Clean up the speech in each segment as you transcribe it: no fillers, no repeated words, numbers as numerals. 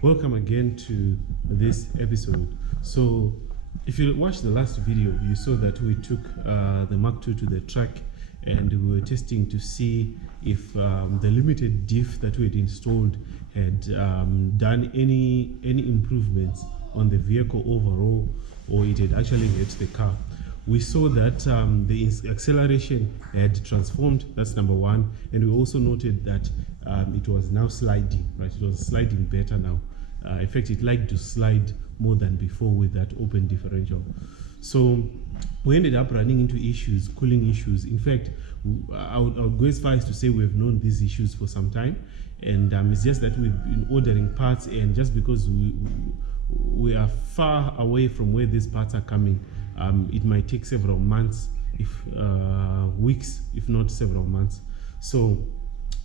Welcome again to this episode. So if you watched the last video, you saw that we took the Mark II to the track and we were testing to see if the limited diff that we had installed had done any improvements on the vehicle overall, or it had actually hit the car. We saw that the acceleration had transformed. That's number one. And we also noted that it was now sliding, right? It was sliding better now. In fact, it liked to slide more than before with that open differential. So we ended up running into issues, cooling issues. In fact, I would go as far as to say we've known these issues for some time. And it's just that we've been ordering parts, and just because we are far away from where these parts are coming, it might take several months, if weeks, if not several months. So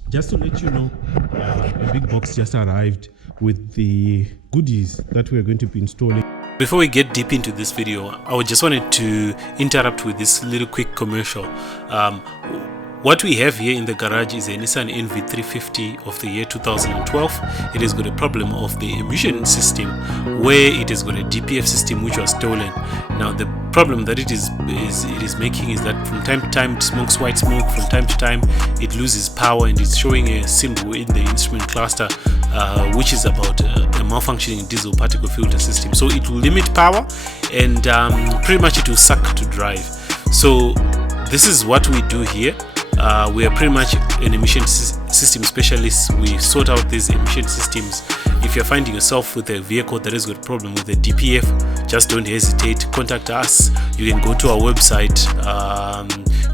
just to let you know, a big box just arrived with the goodies that we're going to be installing. Before we get deep into this video, I just wanted to interrupt with this little quick commercial. What we have here in the garage is a Nissan NV350 of the year 2012. It has got a problem of the emission system, where it has got a DPF system which was stolen. Now the problem that it is making is that from time to time it smokes white smoke, from time to time it loses power, and it's showing a symbol in the instrument cluster which is about a malfunctioning diesel particle filter system. So it will limit power, and pretty much it will suck to drive. So this is what we do here. We are pretty much an emission system specialist. We sort out these emission systems. If you're finding yourself with a vehicle that has got a problem with the DPF, just don't hesitate, contact us. You can go to our website,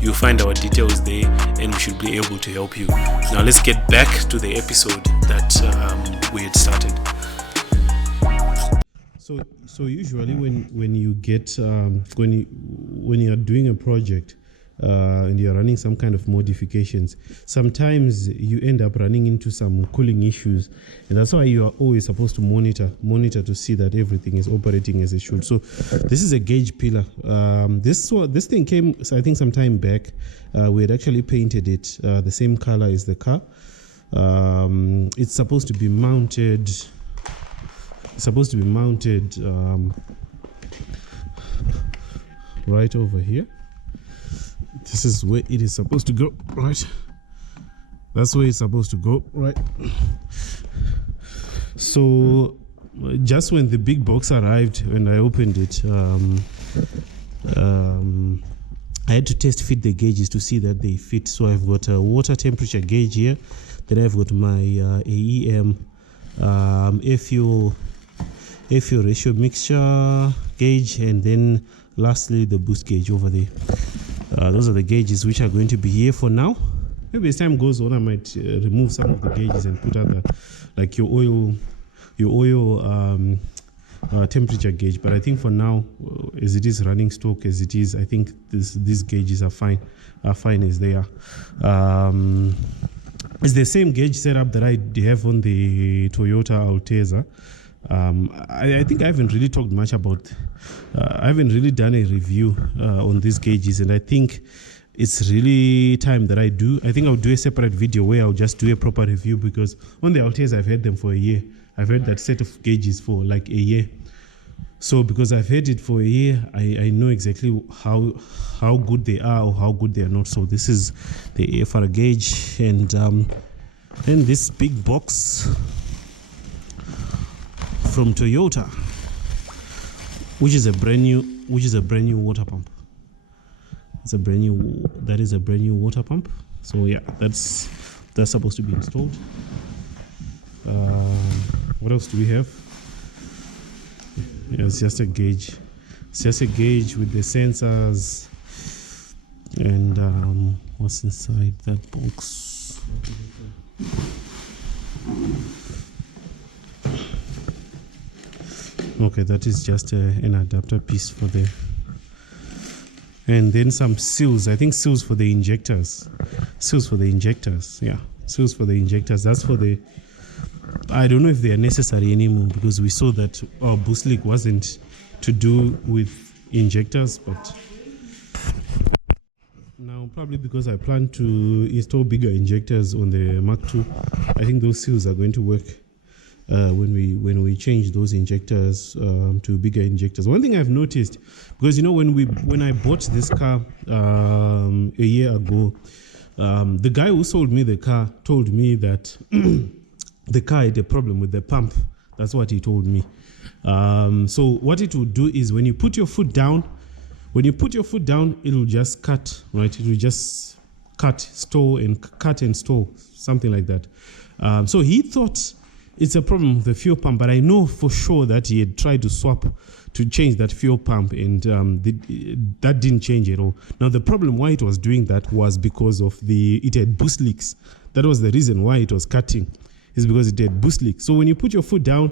you'll find our details there, and we should be able to help you. Now let's get back to the episode that we had started. So usually when you get when you are doing a project, and you're running some kind of modifications, sometimes you end up running into some cooling issues, and that's why you are always supposed to monitor to see that everything is operating as it should. So this is a gauge pillar. This thing came, I think, some time back. We had actually painted it the same color as the car. It's supposed to be mounted. Right over here. This is where it is supposed to go, right? That's where it's supposed to go, right? So just when the big box arrived, when I opened it, I had to test fit the gauges to see that they fit. So I've got a water temperature gauge here, then I've got my AEM fuel ratio mixture gauge, and then lastly the boost gauge over there. Those are the gauges which are going to be here for now. Maybe as time goes on, I might remove some of the gauges and put other, like your oil temperature gauge. But I think for now, as it is running stock as it is, I think these gauges are fine as they are. It's the same gauge setup that I have on the Toyota Altezza. I think I haven't really talked much about, I haven't really done a review on these gauges, and I think it's really time that I do. I think I'll do a separate video where I'll just do a proper review, because on the Altezza I've had them for a year. I've had that set of gauges for like a year. So because I've had it for a year, I know exactly how good they are or how good they are not. So this is the AFR gauge, and this big box from Toyota, which is a brand new water pump. That is a brand new water pump. So yeah, that's supposed to be installed. What else do we have? Yeah, it's just a gauge. It's just a gauge with the sensors, and what's inside that box? Okay, that is just an adapter piece for the, and then some seals. I think seals for the injectors. Yeah, seals for the injectors. That's for the, I don't know if they are necessary anymore, because we saw that our boost leak wasn't to do with injectors, but now probably because I plan to install bigger injectors on the Mark II, I think those seals are going to work when we change those injectors to bigger injectors. One thing I've noticed, because when I bought this car a year ago, the guy who sold me the car told me that the car had a problem with the pump. That's what he told me. So what it will do is when you put your foot down, it'll just cut, right? It will just cut and store, something like that. So he thought it's a problem with the fuel pump, but I know for sure that he had tried to change that fuel pump, and that didn't change at all. Now the problem why it was doing that was because of it had boost leaks. That was the reason why it was cutting, is because it had boost leaks. So when you put your foot down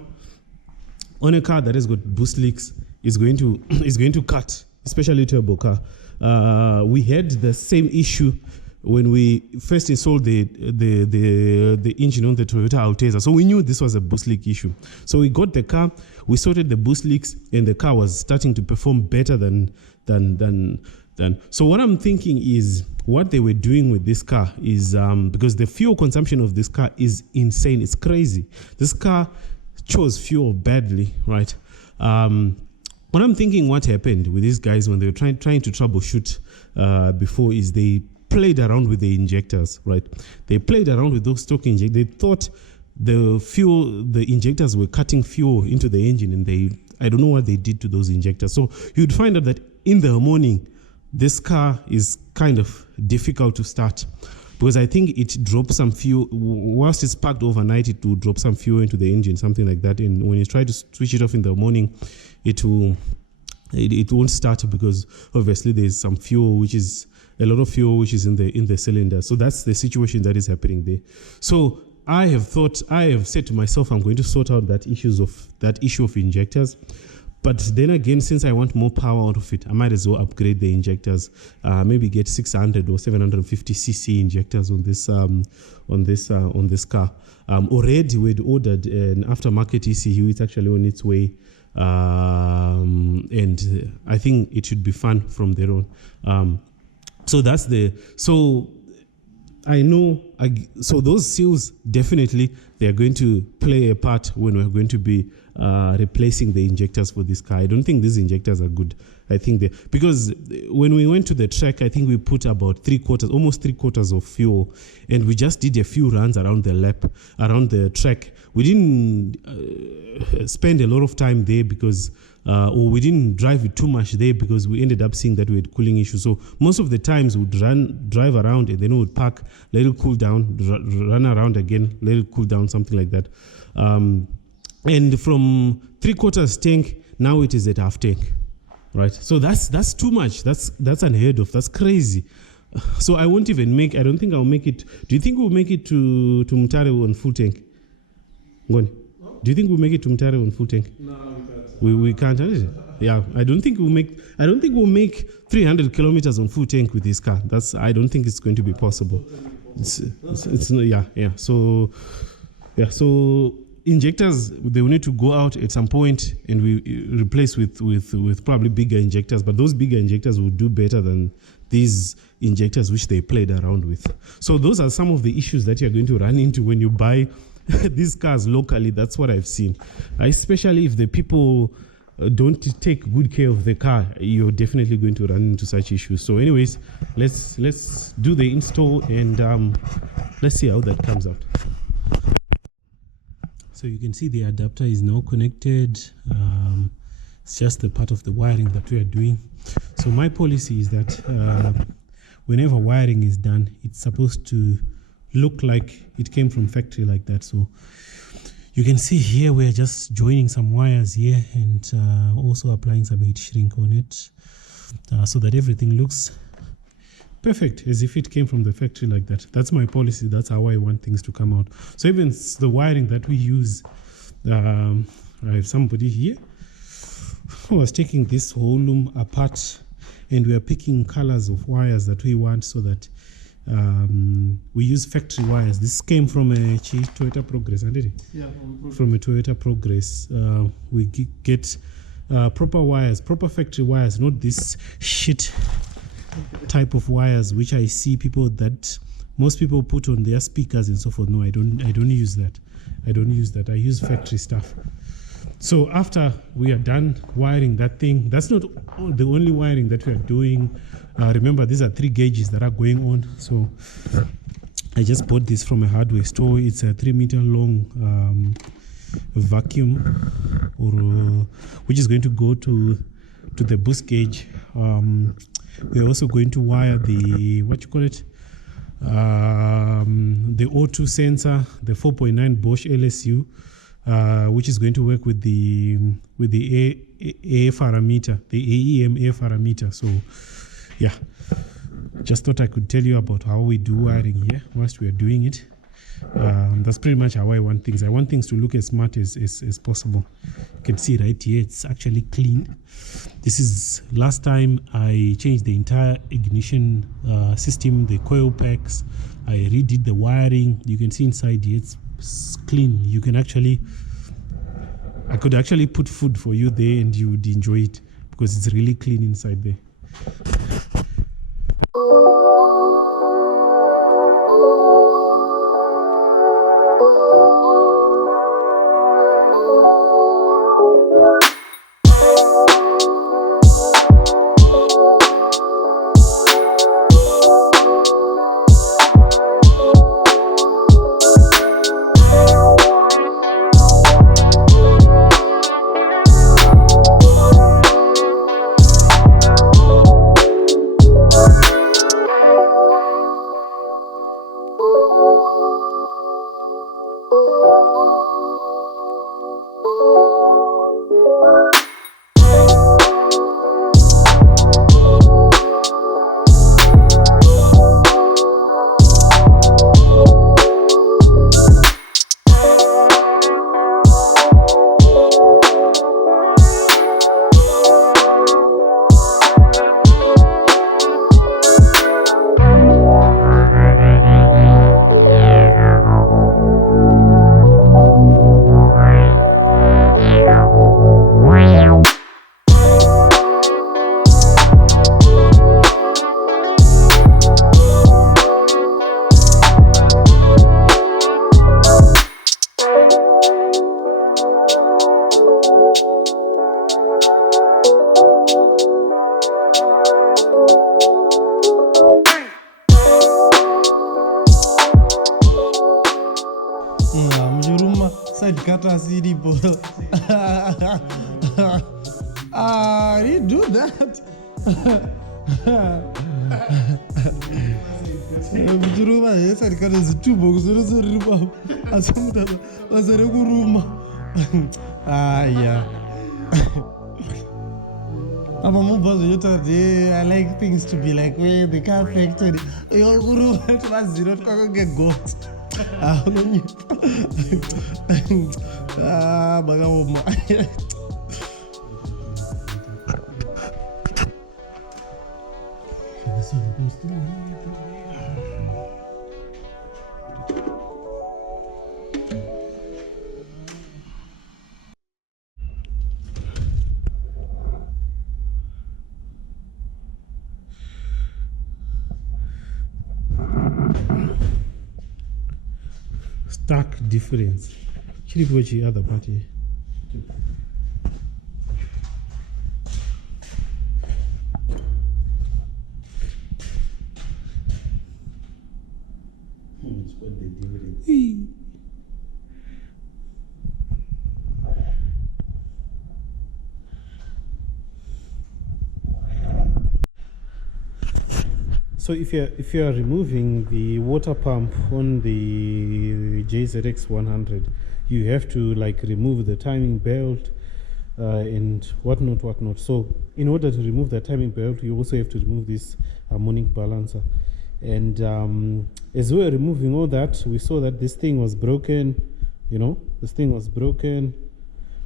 on a car that has got boost leaks, it's going to cut, especially turbo car. We had the same issue when we first installed the engine on the Toyota Altezza. So we knew this was a boost leak issue. So we got the car, we sorted the boost leaks, and the car was starting to perform better than. So what I'm thinking is what they were doing with this car is because the fuel consumption of this car is insane. It's crazy. This car chose fuel badly, right? What I'm thinking what happened with these guys when they were trying to troubleshoot before is they played around with the injectors, right? They played around with those stock injectors. They thought the injectors were cutting fuel into the engine, and I don't know what they did to those injectors. So you'd find out that in the morning, this car is kind of difficult to start, because I think it drops some fuel. Whilst it's parked overnight, it will drop some fuel into the engine, something like that. And when you try to switch it off in the morning, it won't start, because obviously there's some fuel, which is a lot of fuel, which is in the cylinder. So that's the situation that is happening there. So I have said to myself, I'm going to sort out that issue of injectors. But then again, since I want more power out of it, I might as well upgrade the injectors. Maybe get 600 or 750 cc injectors on this car. Already we'd ordered an aftermarket ECU. It's actually on its way, and I think it should be fun from there on. So I know. So those seals, definitely they are going to play a part when we're going to be replacing the injectors for this car. I don't think these injectors are good. I think because when we went to the track, I think we put about almost three quarters of fuel, and we just did a few runs around the track. We didn't spend a lot of time there because or we didn't drive it too much there, because we ended up seeing that we had cooling issues. So most of the times we'd drive around, and then we would park, let it cool down, run around again, let it cool down, something like that. And from 3/4 tank, now it is at half tank, right? So that's too much. That's unheard of. That's crazy. So I don't think I'll make it. Do you think we'll make it to Mutare on full tank? Ngoni? Do you think we'll make it to Mutare on full tank? No, we can't. Yeah, I don't think we'll make 300 kilometers on full tank with this car. I don't think it's going to be possible. So injectors, they will need to go out at some point, and we replace with probably bigger injectors. But those bigger injectors will do better than these injectors which they played around with. So those are some of the issues that you're going to run into when you buy these cars locally. That's what I've seen, especially if the people don't take good care of the car. You're definitely going to run into such issues. So anyways, let's do the install, and let's see how that comes out. So you can see the adapter is now connected. It's just the part of the wiring that we are doing. So my policy is that whenever wiring is done, it's supposed to look like it came from factory, like that. So you can see here we're just joining some wires here, and also applying some heat shrink on it, so that everything looks perfect, as if it came from the factory, like that. That's my policy. That's how I want things to come out. So even the wiring that we use, I have somebody here who was taking this whole loom apart, and we are picking colors of wires that we want, so that we use factory wires. This came from a Toyota Progress, isn't it? Yeah, from a Toyota Progress. We get proper wires, proper factory wires, not this shit type of wires which I see people that most people put on their speakers and so forth. No, I don't use that. I use factory stuff. So after we are done wiring that thing, that's not the only wiring that we are doing. Remember, these are 3 gauges that are going on. So I just bought this from a hardware store. It's a 3-meter long vacuum, which is going to go to the boost gauge. We're also going to wire the the O2 sensor, the 4.9 Bosch LSU, which is going to work with the AFR meter, the AEM AFR meter. So yeah, just thought I could tell you about how we do wiring here whilst we are doing it. That's pretty much how I want things. I want things to look as smart as possible. You can see right here, it's actually clean. This is last time I changed the entire ignition system, the coil packs. I redid the wiring. You can see inside here, it's clean. I could actually put food for you there and you would enjoy it because it's really clean inside there. You do that. I like things to be like where the car factory. Stark difference. Actually, go to the other party. Spot the difference. So if you are removing the water pump on the JZX 100, you have to like remove the timing belt and whatnot. So in order to remove the timing belt, you also have to remove this harmonic balancer. And as we were removing all that, we saw that this thing was broken. This thing was broken,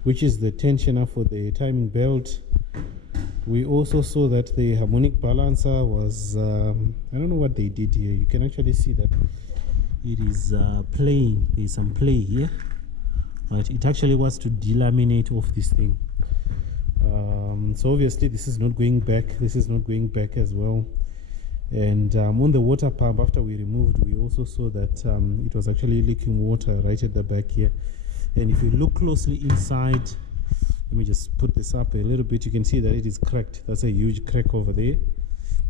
which is the tensioner for the timing belt. We also saw that the harmonic balancer was, I don't know what they did here. You can actually see that it is playing. There's some play here. Right? It actually was to delaminate off this thing. So obviously this is not going back. This is not going back as well. And on the water pump, after we removed, we also saw that it was actually leaking water right at the back here. And if you look closely inside, let me just put this up a little bit, you can see that it is cracked. That's a huge crack over there.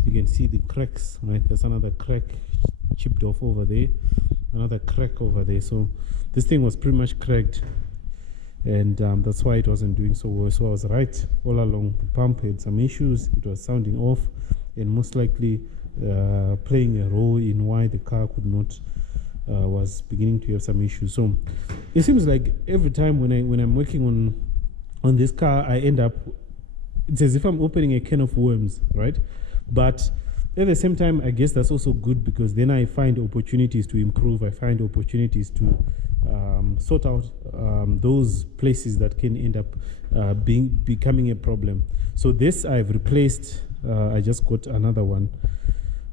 You can see the cracks, right? There's another crack chipped off over there, another crack over there. So this thing was pretty much cracked, and that's why it wasn't doing so well. So I was right all along. The pump had some issues, it was sounding off, and most likely playing a role in why the car could not was beginning to have some issues. So it seems like every time when I'm working on this car, I end up, it's as if I'm opening a can of worms, right? But at the same time, I guess that's also good, because then I find opportunities to improve. I find opportunities to sort out those places that can end up becoming a problem. So this I've replaced. I just got another one.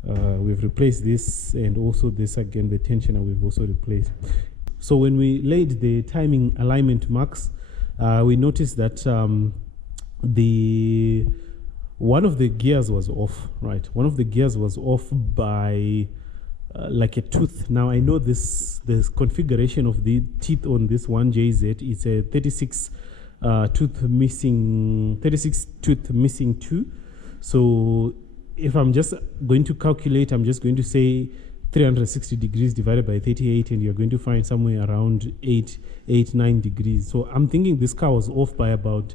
We've replaced this, and also this again, the tensioner we've also replaced. So when we laid the timing alignment marks, we noticed that one of the gears was off, right? One of the gears was off by like a tooth. Now I know this configuration of the teeth on this 1JZ. It's a 36 tooth missing 2. So if I'm just going to calculate, I'm just going to say 360 degrees divided by 38, and you're going to find somewhere around 9 degrees. So I'm thinking this car was off by about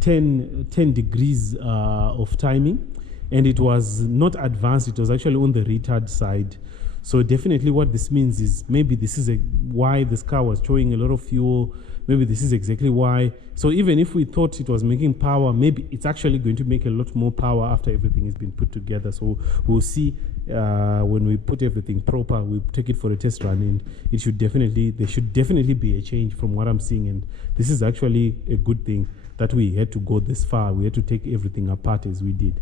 10 degrees of timing, and it was not advanced. It was actually on the retard side. So definitely what this means is maybe this is why this car was showing a lot of fuel. Maybe this is exactly why. So even if we thought it was making power, maybe it's actually going to make a lot more power after everything has been put together. So we'll see when we put everything proper, we take it for a test run, and there should definitely be a change from what I'm seeing. And this is actually a good thing that we had to go this far. We had to take everything apart as we did.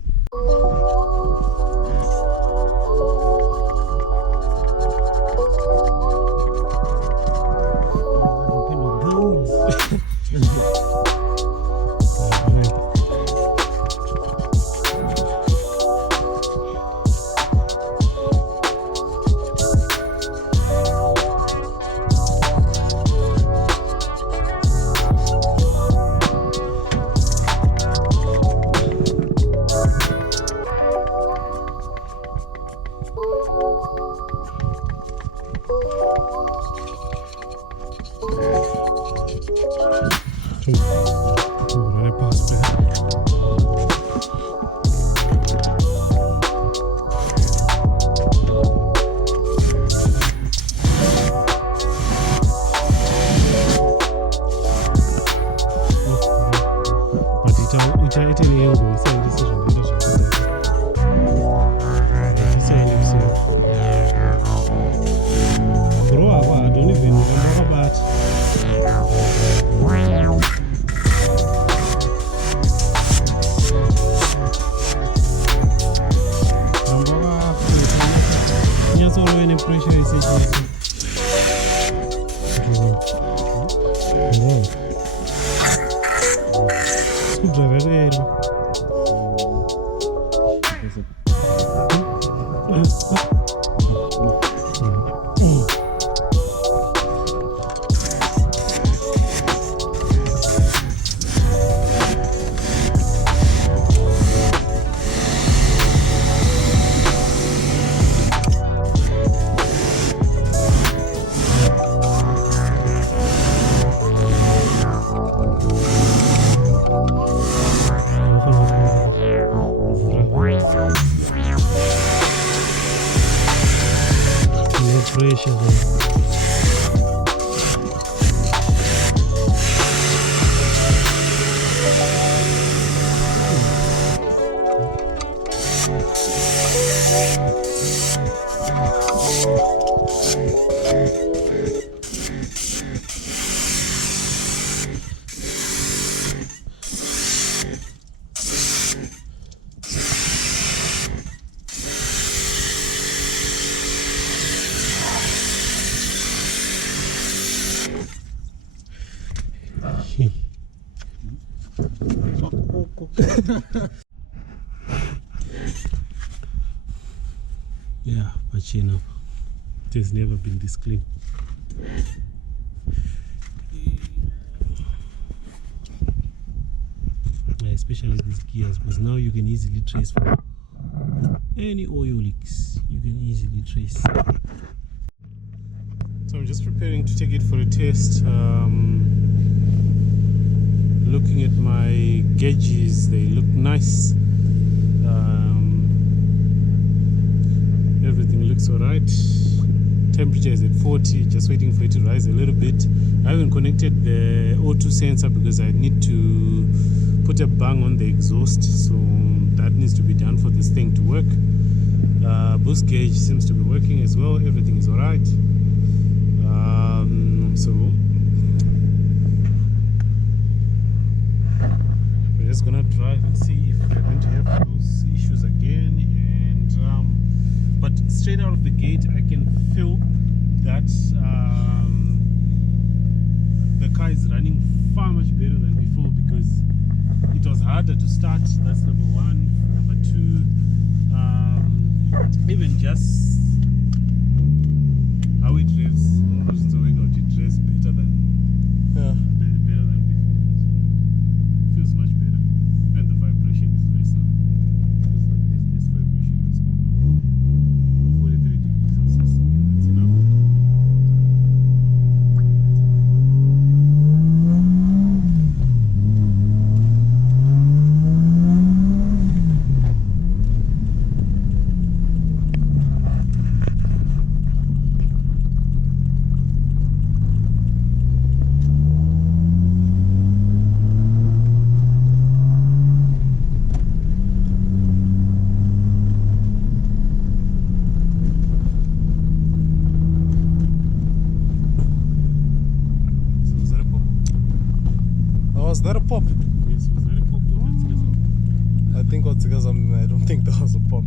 much here now. It has never been this clean. Especially these gears, because now you can easily trace for any oil leaks. You can easily trace. So I'm just preparing to take it for a test. Looking at my gauges, they look nice. Everything looks alright. Temperature is at 40, just waiting for it to rise a little bit. I haven't connected the O2 sensor because I need to put a bang on the exhaust, so that needs to be done for this thing to work. Boost gauge seems to be working as well. Everything is alright. So we're just gonna drive and see if we're going to have those issues again. And but straight out of the gate, I can feel that the car is running far much better than before, because it was harder to start. That's number one. Number two, even just how it revs. All reasons are going out, it revs better than better than before. Feels much better, and the vibration is less now. Feels like there's less vibration. Let's go 43 degrees Celsius. That's enough. Was that a pop? Yes, was that a pop? I think what's because I don't think that was a pop.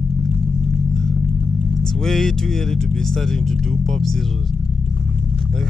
It's way too early to be starting to do pop scissors. Like,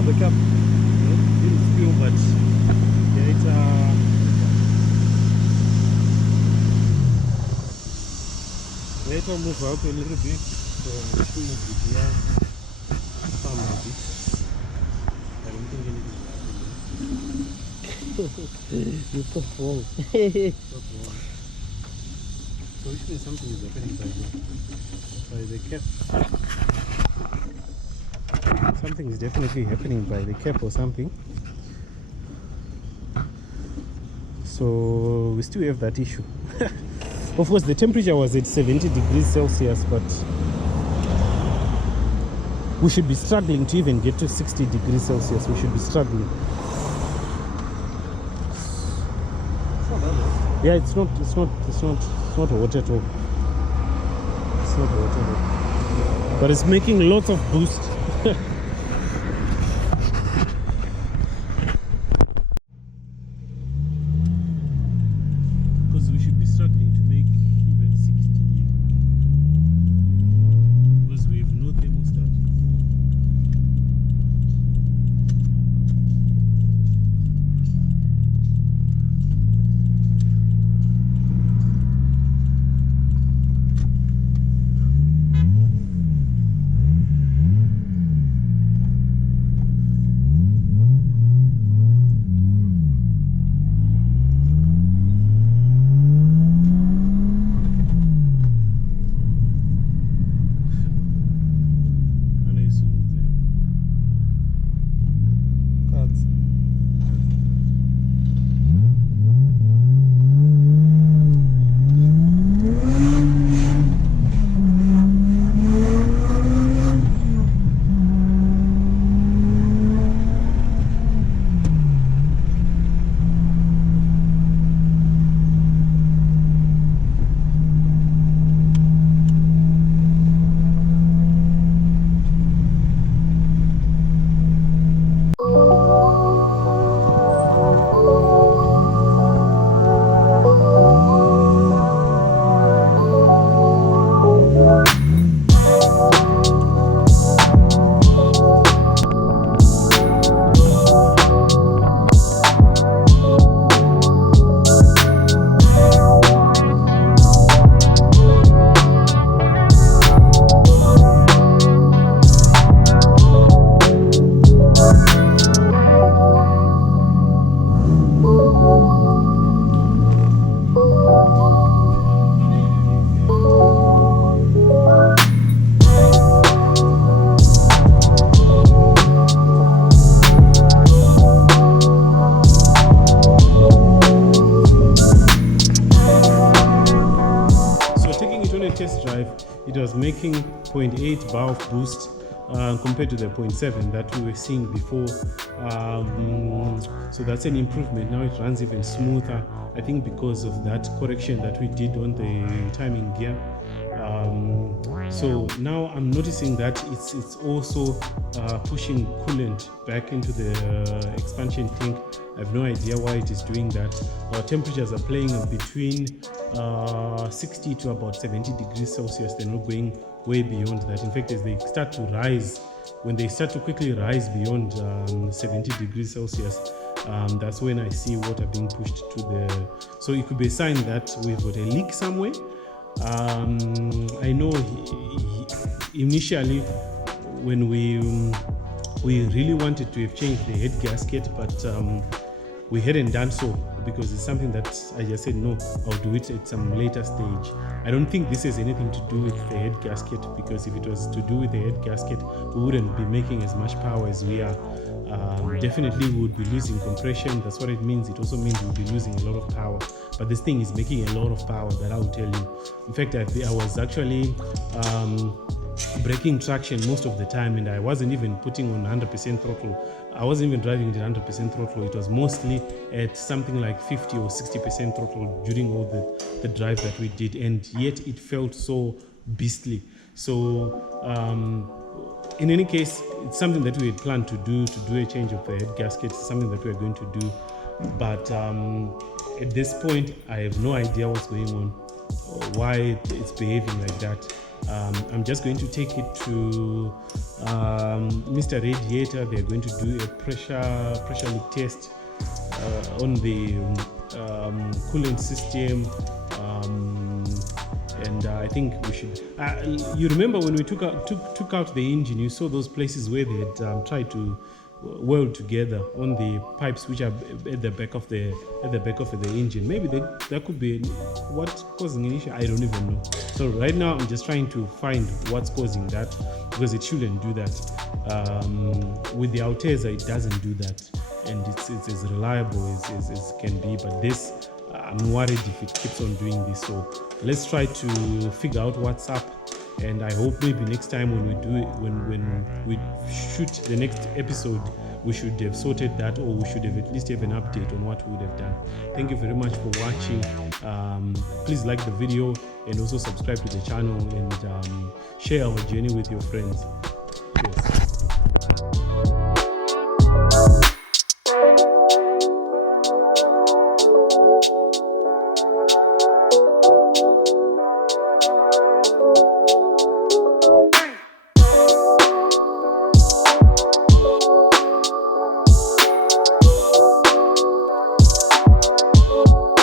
on the cap. Didn't spill, but yeah, it's let us move up a little bit. So we should move it here. Some a bit. I don't think anything will happen. You so wrong. Stop wrong. So which means something is happening by the cap. Something is definitely happening by the cap or something. So we still have that issue. Of course, the temperature was at 70 degrees Celsius, but we should be struggling to even get to 60 degrees Celsius. We should be struggling. It's not that bad. Yeah, it's not hot at all. It's not hot at all. But it's making lots of boost. Because we should be struggling to make even 60 here. Because we have no thermostat. Cards. test drive, it was making 0.8 bar of boost compared to the 0.7 that we were seeing before. So that's an improvement. Now it runs even smoother, I think because of that correction that we did on the timing gear. So now I'm noticing that it's also pushing coolant back into the expansion tank. I have no idea why it is doing that. Our temperatures are playing between 60 to about 70 degrees Celsius. They're not going way beyond that. In fact, as they start to rise, when they start to quickly rise beyond 70 degrees Celsius, that's when I see water being pushed to the... So it could be a sign that we've got a leak somewhere. I know initially when we really wanted to have changed the head gasket, but we hadn't done so because it's something that I just said no, I'll do it at some later stage. I don't think this has anything to do with the head gasket, because if it was to do with the head gasket, we wouldn't be making as much power as we are. Definitely we would be losing compression. That's what it means. It also means we'll be losing a lot of power. But this thing is making a lot of power, that I will tell you. In fact, I was actually breaking traction most of the time, and I wasn't even putting on 100% throttle. I wasn't even driving at 100% throttle. It was mostly at something like 50 or 60% throttle during all the drive that we did, and yet it felt so beastly. So in any case, it's something that we had planned to do a change of the head gasket. It's something that we are going to do, but at this point I have no idea what's going on. why it's behaving like that. I'm just going to take it to Mr. Radiator. They're going to do a pressure leak test on the coolant system. And I think we should. You remember when we took out the engine, you saw those places where they had tried to weld together on the pipes which are at the back of the engine. Maybe that could be what's causing an issue. I don't even know. So right now I'm just trying to find what's causing that, because it shouldn't do that. With the Alteza it doesn't do that, and it's as reliable as can be. But this, I'm worried if it keeps on doing this. So let's try to figure out what's up. And I hope maybe next time when we do it, when we shoot the next episode, we should have sorted that, or we should have at least have an update on what we would have done. Thank you very much for watching. Please like the video and also subscribe to the channel and share our journey with your friends.